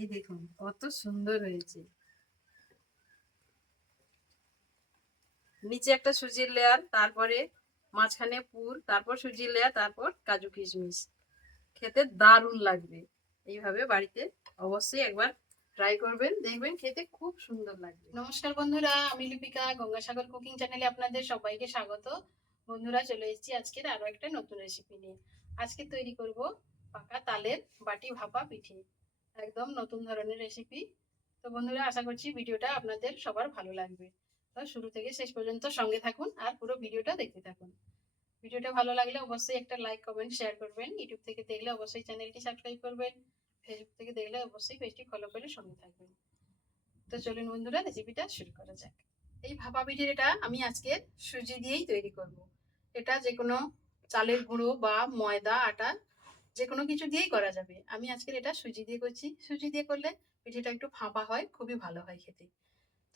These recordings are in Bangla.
এই দেখুন, কত সুন্দর হয়েছে। নিচে একটা সুজির লেয়ার তারপরে মাঝখানে পুর, তারপর সুজির লেয়ার তারপর কাজু কিশমিশ। খেতে দারুণ লাগবে। এইভাবে বাড়িতে অবশ্যই একবার ট্রাই করবেন, দেখবেন খেতে খুব সুন্দর লাগবে। নমস্কার বন্ধুরা, আমি লিপিকা, গঙ্গাসাগর কুকিং চ্যানেলে আপনাদের সবাইকে স্বাগত। বন্ধুরা, চলে এসেছি আজকের আরও একটা নতুন রেসিপি নিয়ে। আজকে তৈরি করব পাকা তালের বাটি ভাপা পিঠে। একদম নতুন ধরনের রেসিপি তো বন্ধুরা, আশা করছি ভিডিওটা আপনাদের সবার ভালো লাগবে। তো শুরু থেকে শেষ পর্যন্ত সঙ্গে থাকুন আর পুরো ভিডিওটা দেখতে থাকুন। ভিডিওটা ভালো লাগলে অবশ্যই একটা লাইক কমেন্ট শেয়ার করবেন। ইউটিউব থেকে দেখলে অবশ্যই চ্যানেলটি সাবস্ক্রাইব করবেন। ফেসবুক থেকে দেখলে অবশ্যই পেজটি ফলো করে সঙ্গে থাকবেন। তো চলুন বন্ধুরা রেসিপিটা শুরু করা যাক। এই ভাপা পিঠের আমি আজকে সুজি দিয়েই তৈরি করব। এটা যে কোনো চালের গুঁড়ো বা ময়দা, আটা যে কোনো কিছু দিয়েই করা যাবে। আমি আজকের এটা সুজি দিয়ে করছি। সুজি দিয়ে করলে পিঠেটা একটু ফাঁপা হয়, খুবই ভালো হয় খেতে।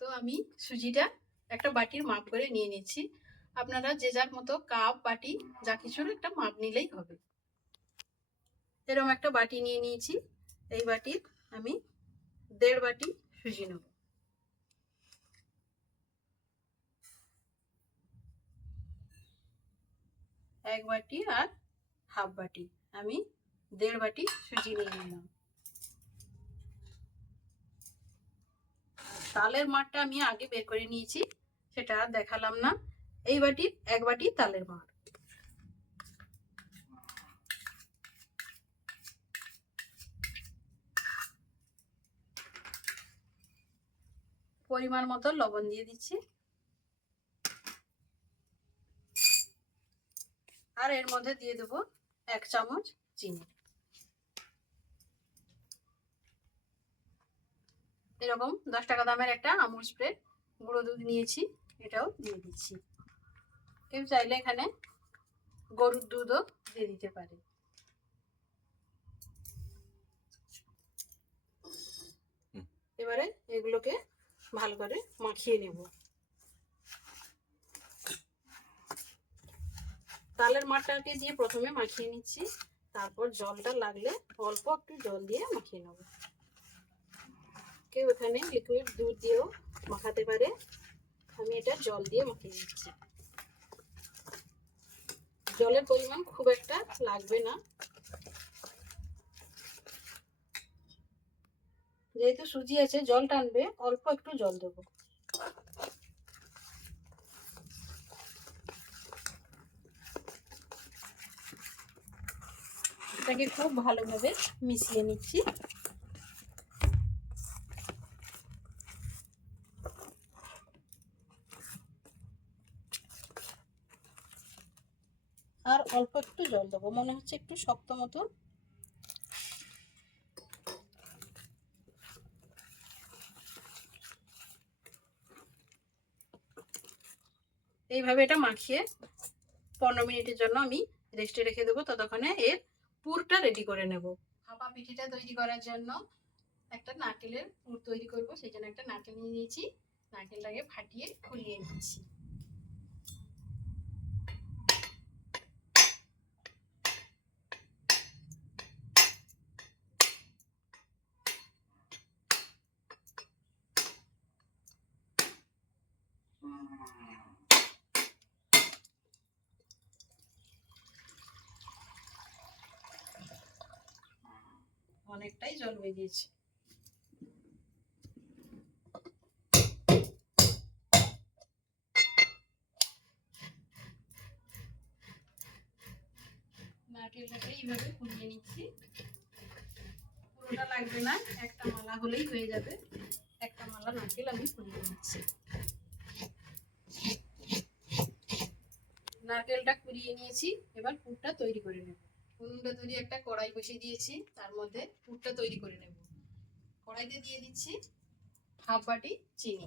তো আমি সুজিটা একটা বাটির মাপ করে নিয়ে নিচ্ছি। আপনারা যে যার মতো কাপ, বাটি, যা কিছুর একটা মাপ নিলেই হবে। এরকম একটা বাটি নিয়ে নিয়েছি। এই বাটির আমি দেড় বাটি সুজি নেব। এক বাটি আর হাফ বাটি। আমি দেড় বাটি সুজি নিয়ে নিলাম। তালের মাঠটা আমি আগে বের করে নিয়েছি, সেটা আর দেখালাম না। এই বাটির এক বাটি তালের মাঠ পরিমাণ মতো লবণ দিয়ে দিচ্ছি। আর এর মধ্যে দিয়ে দেবো এক চামচ চিনি। এরকম দশ টাকা দামের একটা আমুল স্প্রে। গুঁড়ো দুধ নিয়েছি এটাও দিয়ে দিচ্ছি। কেউ চাইলে এখানে গরুর দুধও দিয়ে দিতে পারে। এবারে এগুলোকে ভালো করে মাখিয়ে নেব। তালের মাঠটাকে দিয়ে প্রথমে মাখিয়ে নিচ্ছি। তারপর জলটা লাগলে অল্প একটু জল দিয়ে মাখিয়ে নেব। কেউ এখানে লিকুইড দুধ দিয়েও মাখাতে পারে। আমি এটা জল দিয়ে মাখিয়ে নিচ্ছি। জলের পরিমাণ খুব একটা লাগবে না। যেহেতু সুজি আছে, জল টানবে, অল্প একটু জল দেবো। এটাকে খুব ভালোভাবে মিশিয়ে নিচ্ছি। আর অল্প একটু জল দেবো, মনে হচ্ছে একটু শক্ত মতো। এইভাবে এটা মাখিয়ে পনেরো মিনিটের জন্য আমি রেস্টে রেখে দেবো, ততক্ষণে এর পুরটা রেডি করে নেব। ভাপা পিঠেটা তৈরি করার জন্য একটা নারকেলের পুর তৈরি করব, সেই জন্য একটা নারকেল নিয়ে নিয়েছি। নারকেলটাকে ফাটিয়ে খুলিয়ে নিচ্ছি। অনেকটাই জল বেরিয়েছে নারকেলটাকে এইভাবে ফুলিয়ে নিচ্ছি। পুরোটা লাগবে না, একটা মালা হলেই হয়ে যাবে। একটা মালা নারকেল আমি ফুলিয়ে নিচ্ছি। নারকেলটা কুড়িয়ে নিয়েছি, এবার পুরটা তৈরি করে নেব। উনুনটা তৈরি, একটা কড়াই বসিয়ে দিয়েছি, তার মধ্যে পুরটা তৈরি করে নেব। কড়াইতে দিয়ে দিচ্ছি হাফ বাটি চিনি।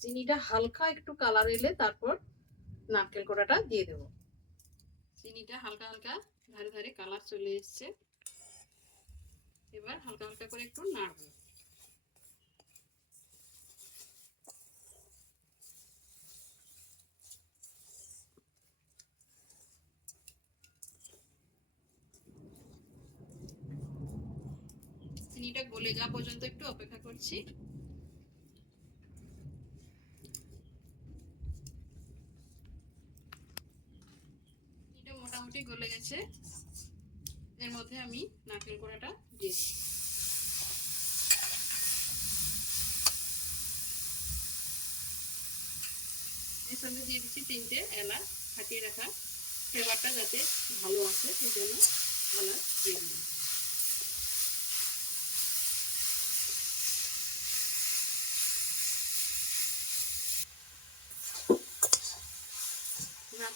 চিনিটা হালকা একটু কালার এলে তারপর নারকেল কোড়াটা দিয়ে দেব। চিনিটা হালকা হালকা, ধারে ধারে কালার চলে এসছে। এবার হালকা হালকা করে একটু নাড়বো। গলে যাওয়া পর্যন্ত একটু অপেক্ষা করছি। এটা মোটামুটি গলে গেছে। এর মধ্যে আমি নারকেল কোড়াটা দিয়ে দিই এর সঙ্গে দিয়ে দিচ্ছি তিনটে এলাচ ফাটিয়ে রাখা ফ্লেভারটা যাতে ভালো আসে, সেই জন্য এলাচ দিয়ে দিলাম।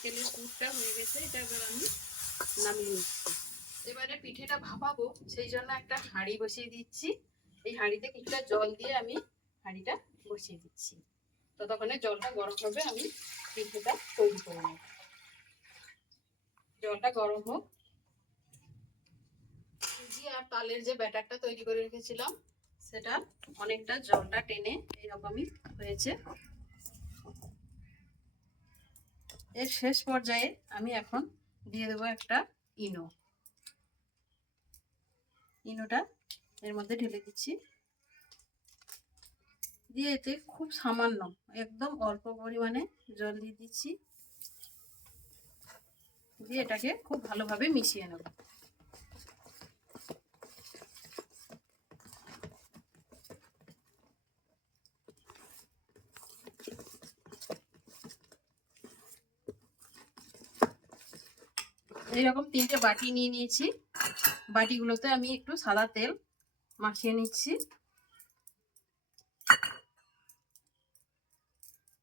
নারকেলের পুরটা হয়ে গেছে, এটা এবার আমি নামিয়ে নিচ্ছি। এবারে পিঠেটা ভাপাবো, সেই জন্য একটা হাঁড়ি বসিয়ে দিচ্ছি। এই হাঁড়িতে কিছুটা জল দিয়ে আমি হাঁড়িটা বসিয়ে দিচ্ছি। ততক্ষণে জলটা গরম হবে, আমি পিঠেটা তৈরি করে নেব। জলটা গরম হোক। সুজি আর তালের যে ব্যাটারটা তৈরি করে রেখেছিলাম, সেটা অনেকটা জলটা টেনে এইরকমই হয়েছে। এর শেষ পর্যায়ে আমি এখন দিয়ে দেবো একটা ইনো। ইনোটা এর মধ্যে ঢেলে দিচ্ছি। দিয়ে এতে খুব সামান্য, একদম অল্প পরিমাণে জল দিয়ে দিচ্ছি। দিয়ে এটাকে খুব ভালোভাবে মিশিয়ে নেব। এইরকম তিনটে বাটি নিয়ে নিয়েছি, বাটিগুলোতে আমি একটু সাদা তেল মাখিয়ে নিচ্ছি।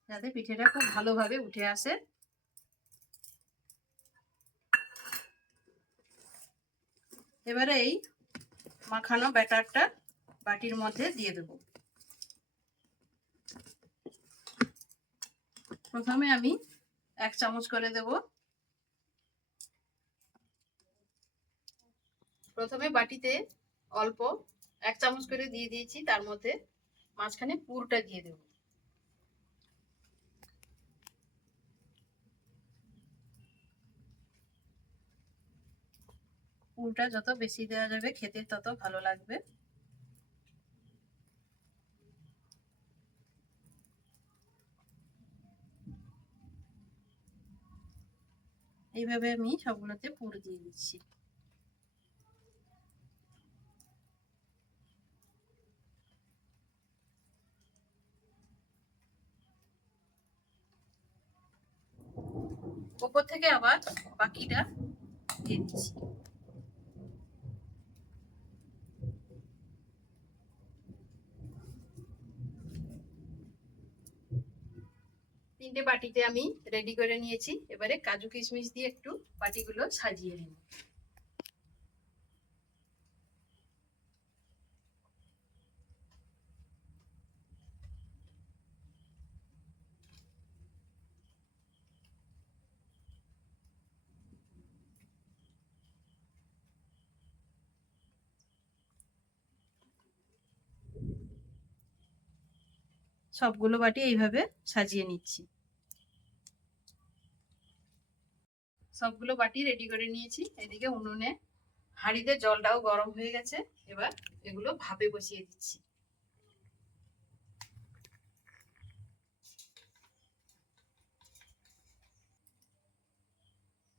যাতে পিঠেটা খুব ভালোভাবে উঠে আসে। এবারে এই মাখানো ব্যাটারটা বাটির মধ্যে দিয়ে দেব। প্রথমে আমি এক চামচ করে দেব প্রথমে বাটিতে অল্প এক চামচ করে দিয়ে দিয়েছি, তার মধ্যে মাঝখানে পুরটা দিয়ে দেবো। পুরটা যত বেশি দেওয়া যাবে, খেতে তত ভালো লাগবে। এইভাবে আমি সবগুলোতে পুর দিয়ে দিচ্ছি। উপর থেকে আবার বাকিটা দিয়ে দিচ্ছি। তিনটে বাটিতে আমি রেডি করে নিয়েছি। এবারে কাজু কিশমিশ দিয়ে একটু বাটিগুলো সাজিয়ে নেব সবগুলো বাটি এইভাবে সাজিয়ে নিচ্ছি। সবগুলো বাটি রেডি করে নিয়েছি। এদিকে উনুনে হাঁড়িতে জলটাও গরম হয়ে গেছে। এবার এগুলো ভাপে বসিয়ে দিচ্ছি।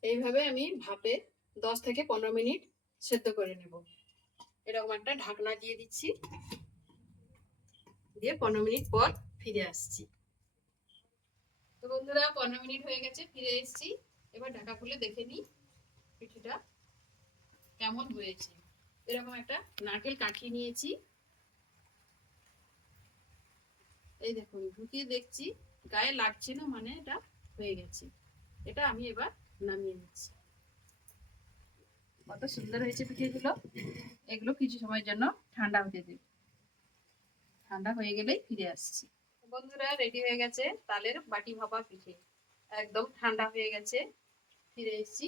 এইভাবে আমি ভাপে দশ থেকে পনেরো মিনিট সেদ্ধ করে নেব। এরকম একটা ঢাকনা দিয়ে দিচ্ছি। দিয়ে পনেরো মিনিট পর ফিরে আসছি। তো বন্ধুরা পনেরো মিনিট হয়ে গেছে ফিরে এসেছি। এবার ঢাকা খুলে দেখে নিই পিঠেটা কেমন হয়েছে। এরকম একটা নারকেল কাঠিয়ে নিয়েছি। এই দেখুন ঢুকিয়ে দেখছি গায়ে লাগছে না মানে এটা হয়ে গেছে। এটা আমি এবার নামিয়ে নিচ্ছি। কত সুন্দর হয়েছে পিঠেগুলো। এগুলো কিছু সময়ের জন্য ঠান্ডা হতে দেব ঠান্ডা হয়ে গেলেই ফিরে আসছি। বন্ধুরা রেডি হয়ে গেছে তালের বাটি ভাপা পিঠে। একদম ঠান্ডা হয়ে গেছে, ফিরে এসেছি।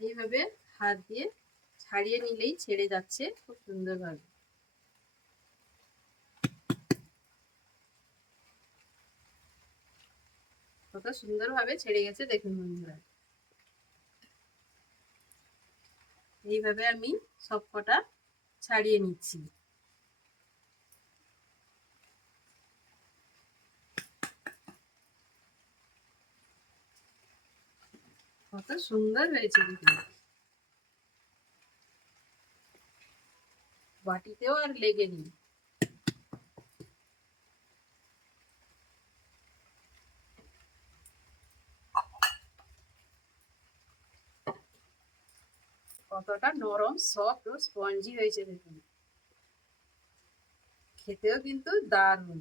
এইভাবে হাত দিয়ে ছাড়িয়ে নিলেই ছেড়ে যাচ্ছে খুব সুন্দরভাবে। কত সুন্দরভাবে ছেড়ে গেছে, দেখুন বন্ধুরা। এইভাবে আমি সব কটা ছাড়িয়ে নিচ্ছি। কত সুন্দর হয়েছে দেখুন বাটিতেও আর লেগে নেই কতটা নরম সফট ও স্পঞ্জি হয়েছে দেখুন খেতেও কিন্তু দারুণ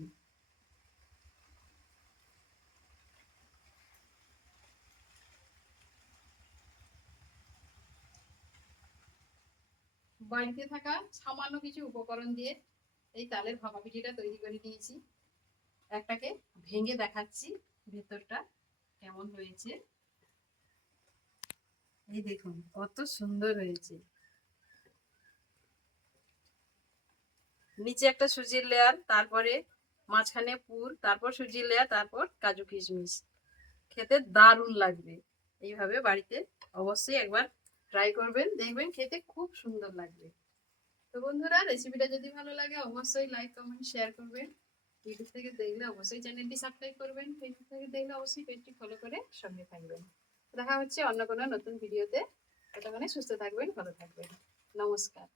বাড়িতে থাকা সামান্য কিছু উপকরণ দিয়ে এই তালের ভাপা পিঠেটা তৈরি করে নিয়েছি একটাকে ভেঙে দেখাচ্ছি ভেতরটা কেমন হয়েছে। এই দেখুন, কত সুন্দর হয়েছে। নিচে একটা সুজির লেয়ার, তারপরে মাঝখানে পুর, তারপর সুজির লেয়ার, তারপর কাজু কিশমিশ। খেতে দারুণ লাগবে। এইভাবে বাড়িতে অবশ্যই একবার ট্রাই করবেন, দেখবেন খেতে খুব সুন্দর লাগবে। তো বন্ধুরা রেসিপিটা যদি ভালো লাগে, অবশ্যই লাইক কমেন্ট শেয়ার করবেন। ইউটিউব থেকে দেখলে অবশ্যই চ্যানেলটি সাবস্ক্রাইব করবেন। ফেসবুক থেকে দেখলে অবশ্যই পেজটি ফলো করে সঙ্গে থাকবেন। দেখা হচ্ছে অন্য কোনো নতুন ভিডিওতে ততক্ষণে সুস্থ থাকবেন, ভালো থাকবেন। নমস্কার।